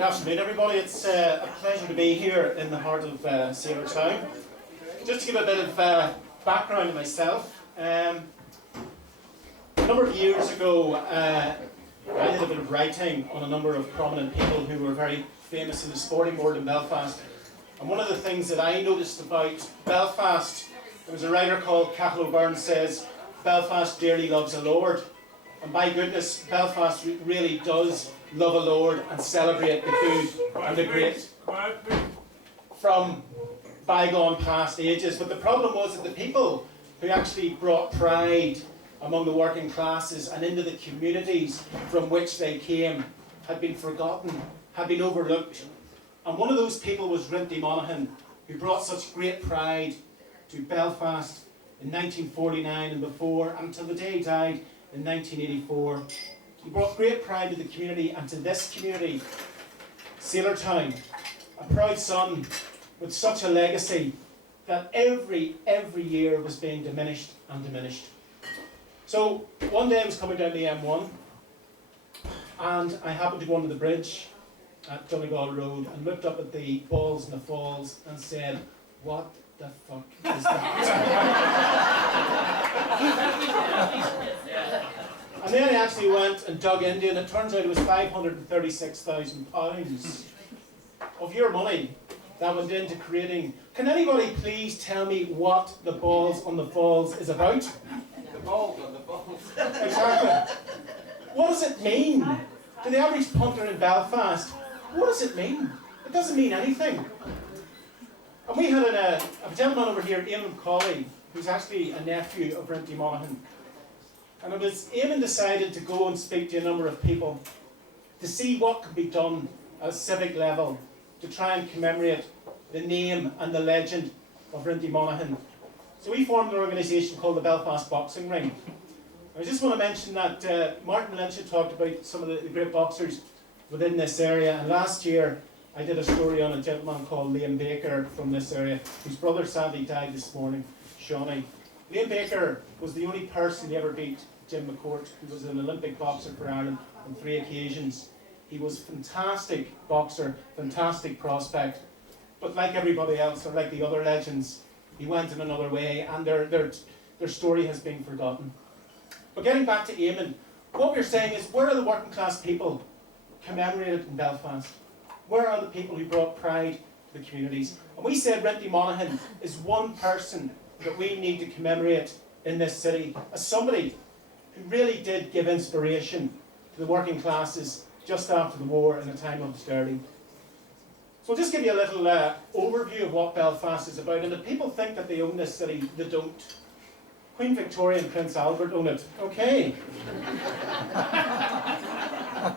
Good afternoon, everybody. It's a pleasure to be here in the heart of Sailor Town. Just to give a bit of background to myself, a number of years ago I did a bit of writing on a number of prominent people who were very famous in the sporting world in Belfast. And one of the things that I noticed about Belfast, there was a writer called Cathal O'Byrne says, Belfast dearly loves a lord. And by goodness, Belfast really does love a lord and celebrate the good and the great from bygone past ages. But the problem was that the people who actually brought pride among the working classes and into the communities from which they came had been forgotten, had been overlooked. And one of those people was Rinty Monaghan, who brought such great pride to Belfast in 1949 and before, until the day he died in 1984. He brought great pride to the community and to this community, Sailor Town, a proud son with such a legacy that every year was being diminished and diminished. So one day I was coming down the M1 and I happened to go under the bridge at Donegal Road and looked up at the balls and the falls and said, what the fuck is that? And then I actually went and dug into it, and it turns out it was £536,000 of your money that went into creating. Can anybody please tell me what the balls on the falls is about? The balls on the balls. Exactly. What does it mean to the average punter in Belfast? What does it mean? It doesn't mean anything. And we had a gentleman over here, Eamon Colley, who's actually a nephew of Rinty Monaghan. And it was Eamon decided to go and speak to a number of people to see what could be done at a civic level to try and commemorate the name and the legend of Rinty Monaghan. So we formed an organisation called the Belfast Boxing Ring. I just want to mention that Martin Lynch had talked about some of the great boxers within this area, and last year I did a story on a gentleman called Liam Baker from this area, whose brother sadly died this morning, Shawnee. Liam Baker was the only person to ever beat Jim McCourt, who was an Olympic boxer for Ireland on 3 occasions. He was a fantastic boxer, fantastic prospect, but like everybody else, or like the other legends, he went in another way, and their story has been forgotten. But getting back to Eamon, what we're saying is, where are the working class people commemorated in Belfast? Where are the people who brought pride to the communities? And we said Rinty Monaghan is one person that we need to commemorate in this city as somebody who really did give inspiration to the working classes just after the war in a time of austerity. So I'll just give you a little overview of what Belfast is about. And if people think that they own this city, they don't. Queen Victoria and Prince Albert own it. Okay.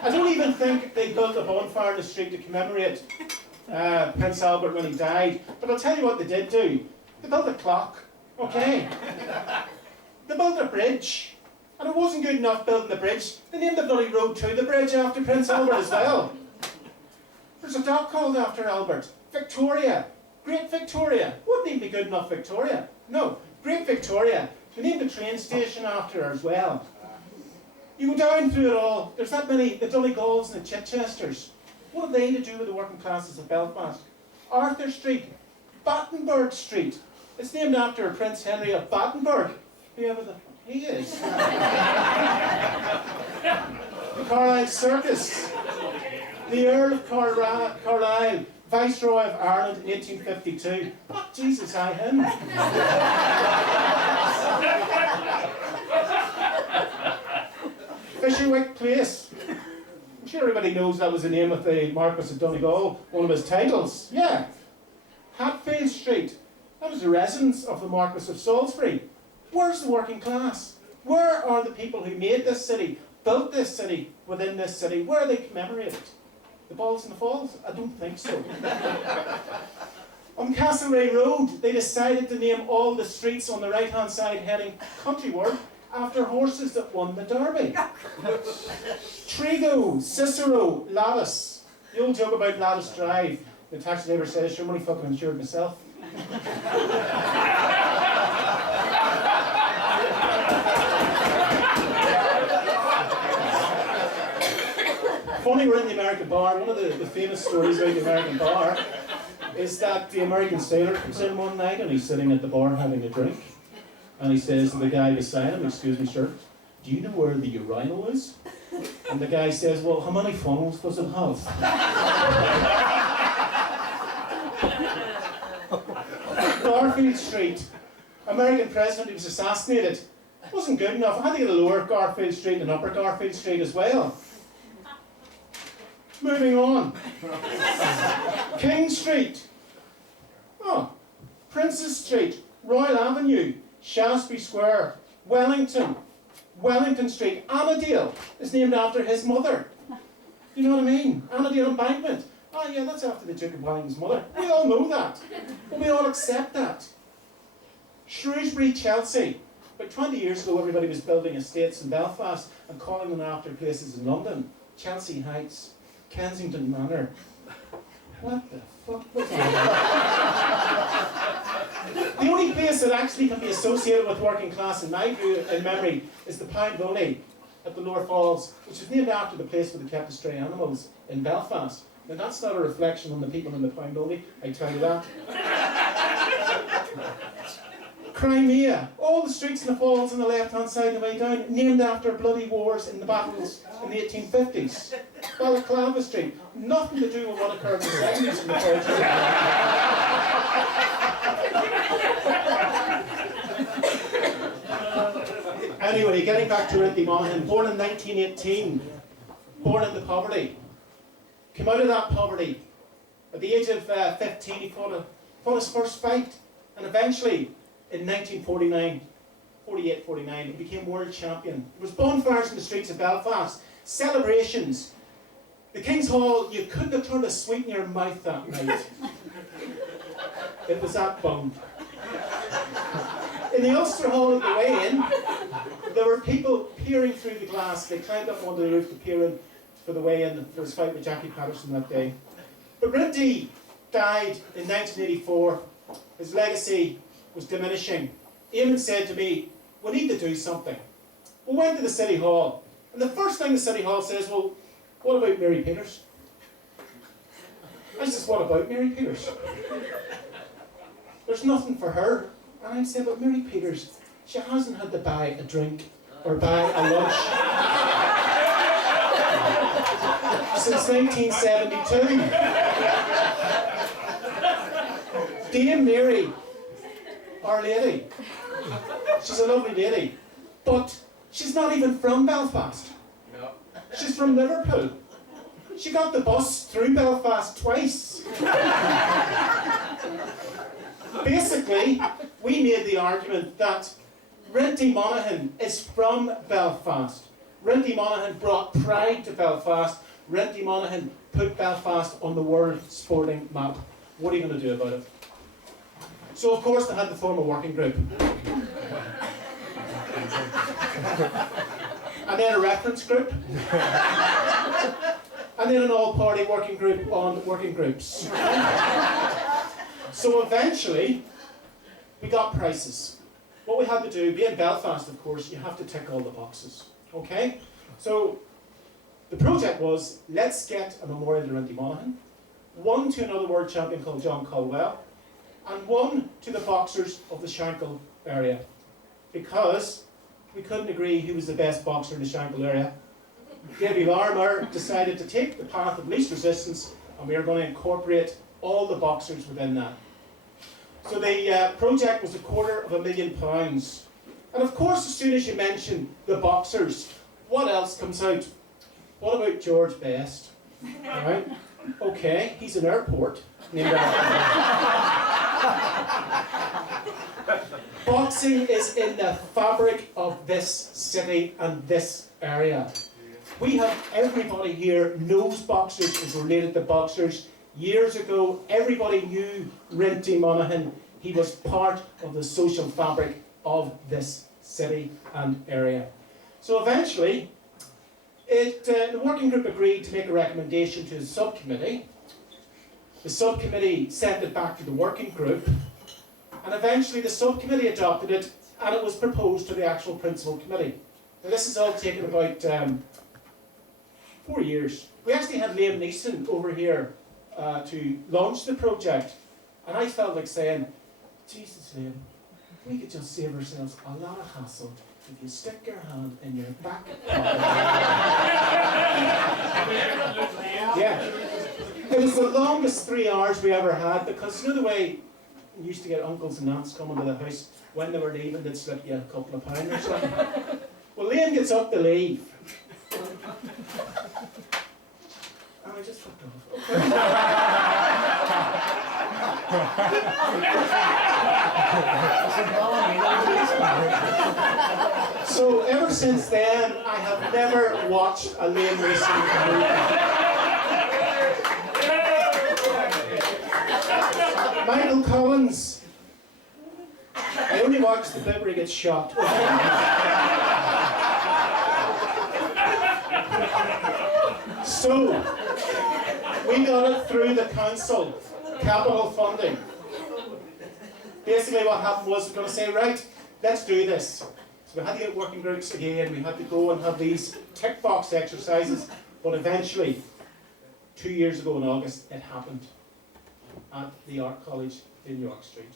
I don't even think they built a bonfire in the street to commemorate Prince Albert when he died. But I'll tell you what they did do. They built a clock. Okay. They built a bridge. And it wasn't good enough building the bridge. They named the bloody road to the bridge after Prince Albert as well. There's a dock called after Albert. Victoria. Great Victoria. Wouldn't even be good enough, Victoria. No. Great Victoria. They named the train station after her as well. You go down through it all. There's that many, the Donegals and the Chichesters. What have they to do with the working classes of Belfast? Arthur Street. Battenberg Street. It's named after Prince Henry of Battenberg. Whoever the he is. The Carlisle Circus. The Earl of Carlisle, Viceroy of Ireland in 1852. Oh, Jesus, I him. Fisherwick Place. I'm sure everybody knows that was the name of the Marquess of Donegal, one of his titles. Yeah. Hatfield Street. That was the residence of the Marquess of Salisbury. Where's the working class? Where are the people who made this city, built this city, within this city? Where are they commemorated? The balls and the falls? I don't think so. On Castlereagh Road, they decided to name all the streets on the right-hand side heading countryward after horses that won the Derby. Trigo, Cicero, Lattice. The old joke about Lattice Drive. The taxi driver says, "Sure, I'm only fucking insured myself." Funny, we're in the American bar, one of the famous stories about the American bar is that the American sailor comes in one night and he's sitting at the bar having a drink. And he says to the guy beside him, "Excuse me, sir, do you know where the urinal is?" And the guy says, "Well, how many funnels does it have?" Garfield Street, American president who was assassinated. Wasn't good enough. I had to get a lower Garfield Street and upper Garfield Street as well. Moving on. King Street. Oh, Princess Street, Royal Avenue, Shaftesbury Square, Wellington, Wellington Street. Annandale is named after his mother. You know what I mean? Annandale Embankment. Oh yeah, that's after the Duke of Wellington's mother. We all know that. But we all accept that. Shrewsbury, Chelsea. About 20 years ago, everybody was building estates in Belfast and calling them after places in London. Chelsea Heights, Kensington Manor. What the fuck was that? The only place that actually can be associated with working class in my view and memory is the Pound Only at the Lower Falls, which is named after the place where they kept the stray animals in Belfast. Now that's not a reflection on the people in the Pound Only, I tell you that. Crimea, all the streets in the falls on the left-hand side the way down, named after bloody wars in the battles in the 1850s. Balaclava Street, nothing to do with what occurred in the 70s in the culture. Anyway, getting back to Rinty Monaghan, born in 1918, born into poverty. Came out of that poverty. At the age of 15, he fought his first fight, and eventually, in 1949, 48-49, he became world champion. There was bonfires in the streets of Belfast, celebrations. The King's Hall, you couldn't have turned a sweet in your mouth that night. It was that bummed. In the Ulster Hall at the weigh-in, there were people peering through the glass. They climbed up onto the roof to peer in for the weigh-in for his fight with Jackie Patterson that day. But Rinty died in 1984. His legacy was diminishing. Eamon said to me, "We need to do something." We went to the City Hall, and the first thing the City Hall says, "Well, what about Mary Peters?" I says, "What about Mary Peters? There's nothing for her." And I said, "But Mary Peters, she hasn't had to buy a drink or buy a lunch since 1972. Dame Mary, Our Lady, she's a lovely lady, but she's not even from Belfast. No. She's from Liverpool. She got the bus through Belfast twice." Basically, we made the argument that Rinty Monaghan is from Belfast. Rinty Monaghan brought pride to Belfast. Rinty Monaghan put Belfast on the world sporting map. What are you going to do about it? So of course they had to form a working group. And then a reference group. And then an all-party working group on working groups. So eventually, we got prices. What we had to do, being Belfast of course, you have to tick all the boxes. Okay? So the project was, let's get a memorial to Rinty Monaghan, one to another world champion called John Caldwell, and one to the boxers of the Shankill area. Because we couldn't agree who was the best boxer in the Shankill area. Davy Larmer decided to take the path of least resistance, and we are going to incorporate all the boxers within that. So the project was £250,000. And of course, as soon as you mention the boxers, what else comes out? What about George Best? Right? Okay, he's an airport named after Boxing is in the fabric of this city and this area. We have everybody here knows boxers, is related to boxers. Years ago, everybody knew Rinty Monaghan. He was part of the social fabric of this city and area. So eventually, the working group agreed to make a recommendation to the subcommittee. The subcommittee sent it back to the working group, and eventually the subcommittee adopted it, and it was proposed to the actual principal committee. Now this has all taken about 4 years. We actually had Liam Neeson over here to launch the project. And I felt like saying, Jesus, Liam, we could just save ourselves a lot of hassle if you stick your hand in your back pocket. Yeah. It was the longest 3 hours we ever had, because you know the way we used to get uncles and aunts coming to the house when they were leaving, they'd slip you a couple of pounds or something. Well, Liam gets up to leave. And I just fucked off. So ever since then, I have never watched a Liam Neeson movie. Michael Collins. I only watched the bit where he gets shot. So, we got it through the council, capital funding. Basically what happened was, we're going to say, right, let's do this. So we had to get working groups again, we had to go and have these tick box exercises, but eventually, 2 years ago in August, it happened at the Art College in York Street.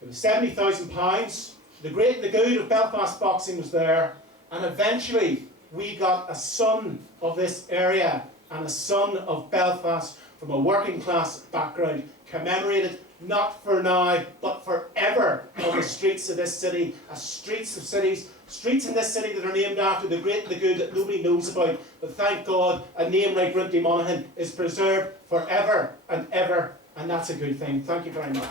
It was £70,000, the great and the good of Belfast boxing was there, and eventually we got a son of this area and a son of Belfast from a working class background commemorated not for now but forever on the streets of this city, streets of cities, streets in this city that are named after the great and the good that nobody knows about, but thank God a name like Rinty Monaghan is preserved forever and ever, and that's a good thing. Thank you very much.